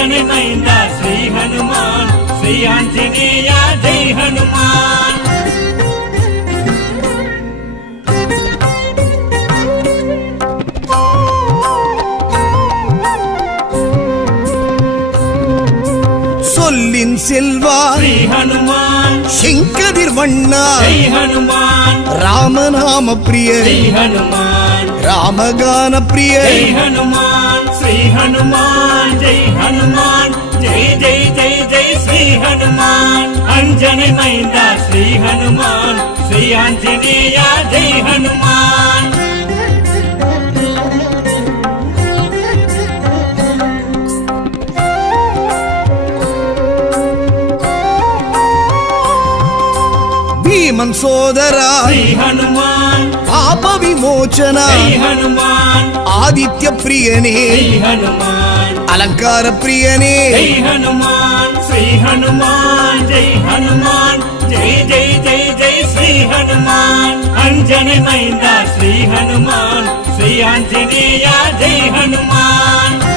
अंजनी मैंदा श्री हनुमान श्री आंजनेय जय हनुमान சொல்லின் செல்வா श्री हनुमान செங்கதிர் வண்ணா जय हनुमान ராமநாம பிரிய जय हनुमान ராமகான பிரிய जय हनुमान श्री हनुमान जय हनुमान जय जय जय जय श्री हनुमान अंजनी मैंदा श्री हनुमान श्री आंजनेय जय हनुमान भीमन सोदरा श्री हनुमान पाप विमोचना जय हनुमान आदित्य प्रियने जय हनुमान अलंकार प्रियने जय हनुमान श्री हनुमान जय हनुमान जय जय जय जय श्री हनुमान अंजनी मैंदा श्री हनुमान श्री आंजनेय जय हनुमान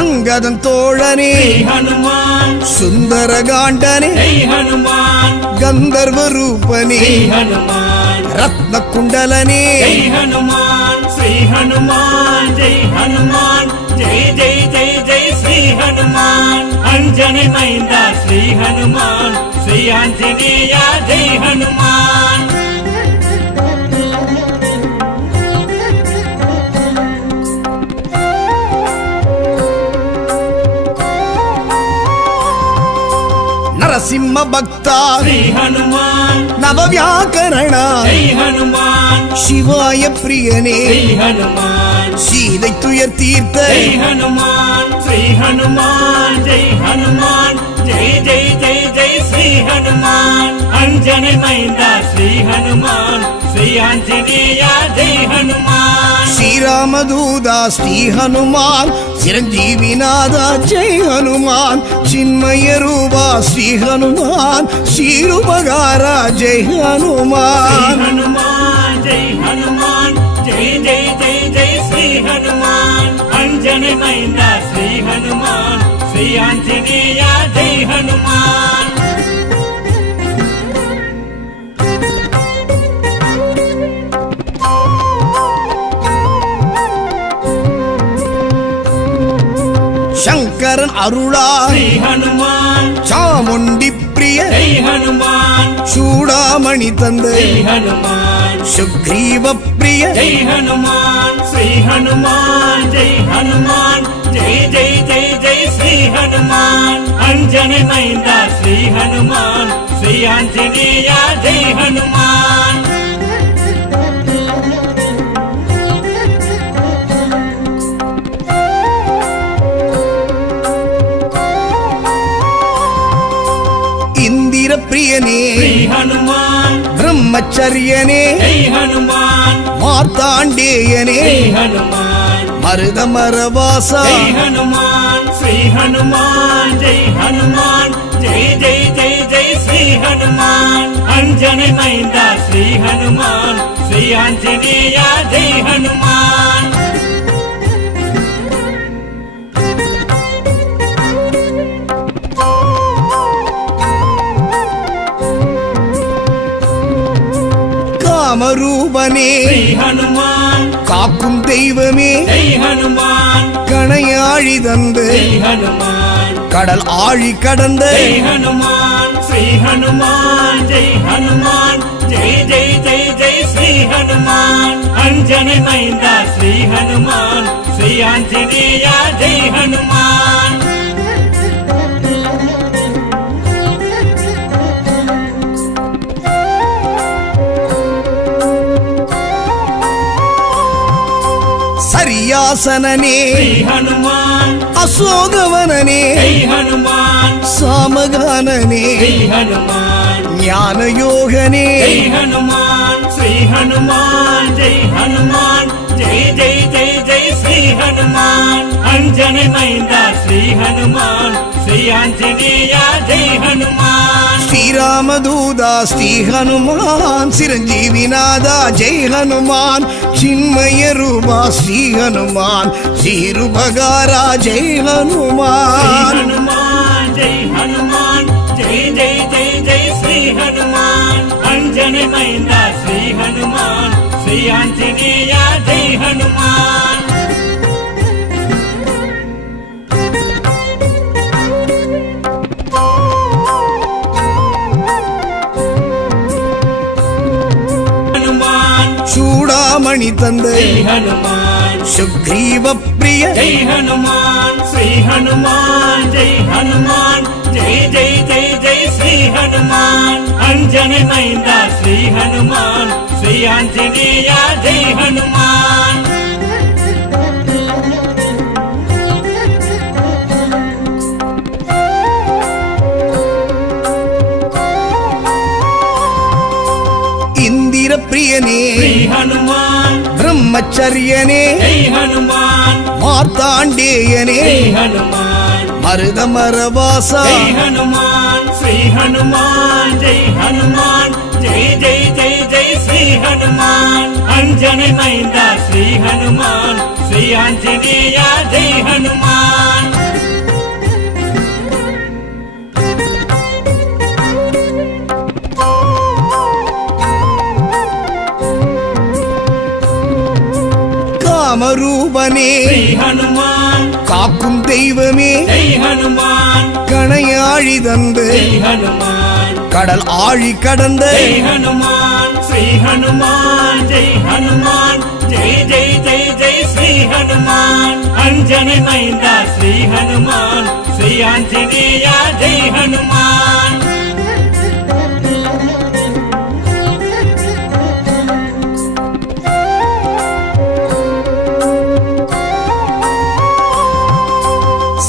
अंगदन तोळने जय हनुमान सुंदर गांडने जय हनुमान गंधर्व रूपने जय हनुमान रत्न कुंडलने जय हनुमान श्री हनुमान जय हनुमान जय जय जय जय श्री हनुमान अंजनी मैंदा श्री हनुमान श्री आंजनेय जय हनुमान नरसिंह भक्ता श्री हनुमान नवव्याकरण जय हनुमान शिवाय प्रियने जय हनुमान सीதை துயர் தீர்த்த जय हनुमान श्री हनुमान जय हनुमान जय जय जय जय श्री हनुमान अंजनी मैंदा श्री हनुमान श्री आंजनेय जय हनुमान श्रीराम दूता श्री हनुमान चिरंजीवी नादा जय हनुमान चिन्मय रूपा श्री हनुमान शीरुपगारा जय हनुमान हनुमान जय हनुमान जय जय जय जय श्री हनुमान अंजनी मैंदा श्री हनुमान श्री आंजनेय जय हनुमान शंकरन अरुणा श्री हनुमान चामुंडी प्रिय जय हनुमान चूड़ामणि तंदे जय हनुमान सुग्रीव प्रिय जय हनुमान श्री हनुमान जय हनुमान जय जय जय जय श्री हनुमान अंजनी मैंदा श्री हनुमान श्री आंजनेय जय हनुमान इंदिर प्रियने श्री हनुमान ब्रह्मचर्यने जय हनुमान मार्तांडेयने जय हनुमान मरुदमरवासा जय हनुमान श्री हनुमान जय हनुमान जय जय जय जय श्री हनुमान अंजनी मैंदा श्री हनुमान श्री आंजनेय जय हनुमान कामरूपने श्री हनुमान काकुम தெய்வமே जय हनुमान கணையாழி தந்து जय हनुमान கடல் ஆழி கடந்த जय हनुमान श्री हनुमान जय हनुमान जय जय जय जय श्री हनुमान अंजनी मैंदा श्री हनुमान श्री आंजनेय जय हनुमान சரியாசனனே श्री हनुमान அசோகவனனே जय हनुमान சாமகானனே जय हनुमान ஞான யோகனே जय हनुमान श्री हनुमान जय हनुमान जय जय जय जय श्री हनुमान అంజని మైందా శ్రీ హనుమాన్ శ్రీ ఆంజనేయ జై హనుమాన్ శ్రీరామదూదా శ్రీ హనుమాన్ చిరంజీవినాథా జై హనుమాన్ చిన్మయ రూపా శ్రీ హనుమాన్ శ్రీరుభగారా జై హనుమాన్ హనుమాన్ జై హనుమాన్ జై జై జై జై శ్రీ హనుమాన్ అంజని మైందా శ్రీ హనుమాన్ శ్రీ ఆంజనేయ జై హనుమాన్ చూడామణి తందై హనుమాన్ సుగ్రీవ ప్రియ జై హనుమాన్ శ్రీ హనుమాన్ జై హనుమాన్ జై జై జై జై శ్రీ హనుమాన్ అంజని మైందా శ్రీ హనుమాన్ శ్రీ ఆంజనేయ జై హనుమాన్ ఇందిర ప్రియనే శ్రీ హనుమాన్ బ్రహ్మచర్యనే జై హనుమాన్ మార్తాండేయనే జై హనుమాన్ మరుదమరవాస జై హనుమాన్ శ్రీ హనుమాన్ జై హనుమాన్ జై జై జై జై శ్రీ హనుమాన్ అంజని మైందా శ్రీ హనుమాన్ శ్రీ ఆంజనేయ జై హనుమాన్ காமரூபனே శ్రీ హనుమాన్ காக்கும் தெய்வமே జై హనుమాన్ கணையாழி தந்து జై హనుమాన్ கடல் ஆழி கடந்த జై హనుమాన్ శ్రీ హనుమాన్ జై హనుమాన్ జై జై జై జై శ్రీ హనుమాన్ అంజని మైందా శ్రీ హనుమాన్ శ్రీ ఆంజనేయ జై హనుమాన్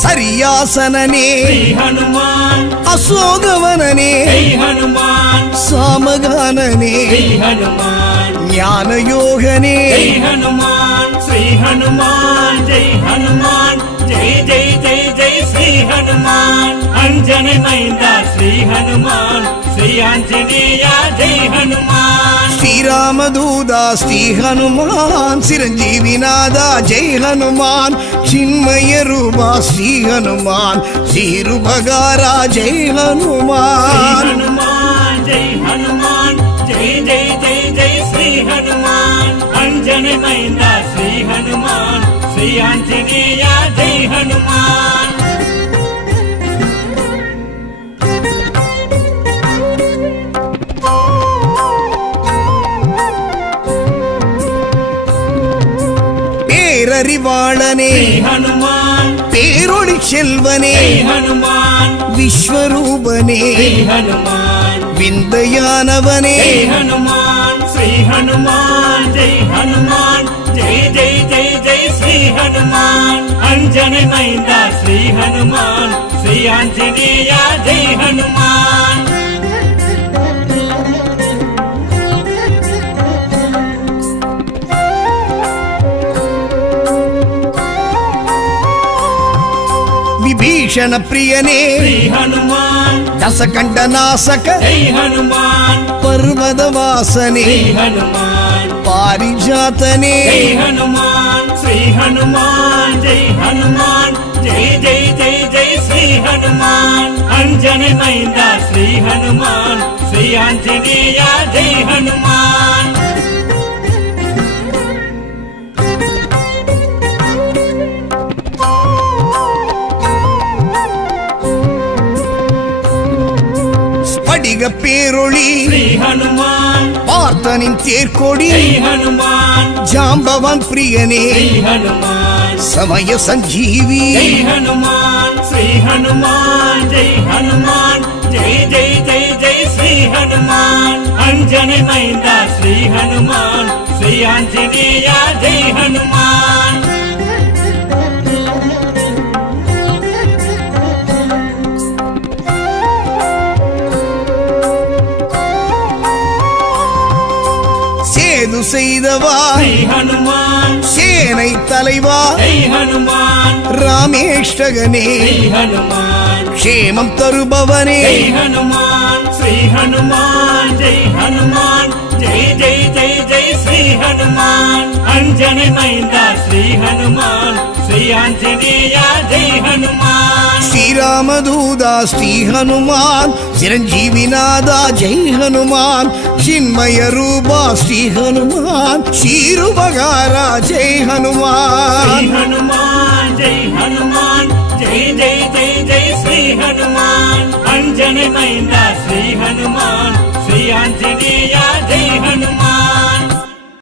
சரியாசனனே శ్రీ హనుమాన్ அசோகவனனே జై హనుమాన్ சாமகானனே శ్రీ హనుమాన్ ஞானயோகனே జై హనుమాన్ శ్రీ హనుమాన్ జై హనుమాన్ జై జై జై జై శ్రీ హనుమాన్ అంజని మైందా శ్రీ హనుమాన్ శ్రీ ఆంజనేయ జై హనుమాన్ శ్రీరామదూదా శ్రీ హనుమాన్ చిరంజీవినాథా జై హనుమాన్ చిన్మయ రూపా శ్రీ హనుమాన్ శ్రీరుభగారా జై హనుమాన్ హనుమాన్ జై హనుమాన్ జై జై జై జై శ్రీ హనుమాన్ అంజని మైందా శ్రీ హనుమాన్ శ్రీ ఆంజనేయ జై హనుమాన్ பேரறிவாளனே శ్రీ హనుమాన్ பேரொளி செல்வனே జై హనుమాన్ விஸ்வரூபனே శ్రీ హనుమాన్ விந்தையானவனே జై హనుమాన్ శ్రీ హనుమాన్ జై హనుమాన్ జై జై జై జై శ్రీ హనుమాన్ అంజని మైందా శ్రీ హనుమాన్ శ్రీ ఆంజనేయ జై హనుమాన్ విభీషణ ప్రియనే శ్రీ హనుమాన్ దశకంఠ నాశక జై హనుమాన్ పర్వతవాసనే శ్రీ హనుమాన్ పారిజాతనే జై హనుమాన్ శ్రీ హనుమాన్ జై హనుమాన్ జై జై జై జై శ్రీ హనుమాన్ అంజని మైందా శ్రీ హనుమాన్ శ్రీ ఆంజనేయ జై హనుమాన్ ஸ்படிக பேரொளி శ్రీ హనుమాన్ பார்த்தனின் தேர்கொடி జై హనుమాన్ ஜாம்பவான் பிரியனே శ్రీ హనుమాన్ సమయ సంజీవి జై హనుమాన్ శ్రీ హనుమాన్ జై హనుమాన్ జై జై జై జై శ్రీ హనుమాన్ అంజని మైందా శ్రీ హనుమాన్ శ్రీ ఆంజనేయ జై హనుమాన్ சேது செய்தவா శ్రీ హనుమాన్ சேன சேனை தலைவா ஜெய் ஹனுமான் ராமேஷ்டகனே ஜெய் ஹனுமான் க்ஷேமம் தருபவனே ஜெய் ஹனுமான் ஸ்ரீ ஹனுமான் ஜெய் ஹனுமான் ஜெய் ஜெய் ஜெய் ஜெய் ஸ்ரீ ஹனுமான் அஞ்சனை மைந்தா ஸ்ரீ ஹனுமான் ஸ்ரீ ஆஞ்சநேயா ஜெய் ஹனுமான் ஸ்ரீராமதூதா ஸ்ரீ ஹனுமான் சிரஞ்சீவிநாதா ஜெய் ஹனுமான் சின்மய ரூபா ஸ்ரீ ஹனுமான் ஸ்ரீருபகாரா ஜெய் ஸ்ரீ ஹனுமான் ஹனுமான் ஜெய் ஹனுமான் ஜெய் ஜெய் ஜெய் ஜெய் ஸ்ரீ ஹனுமான் அஞ்சனை மைந்தா ஸ்ரீ ஹனுமான் ஸ்ரீ ஆஞ்சநேயா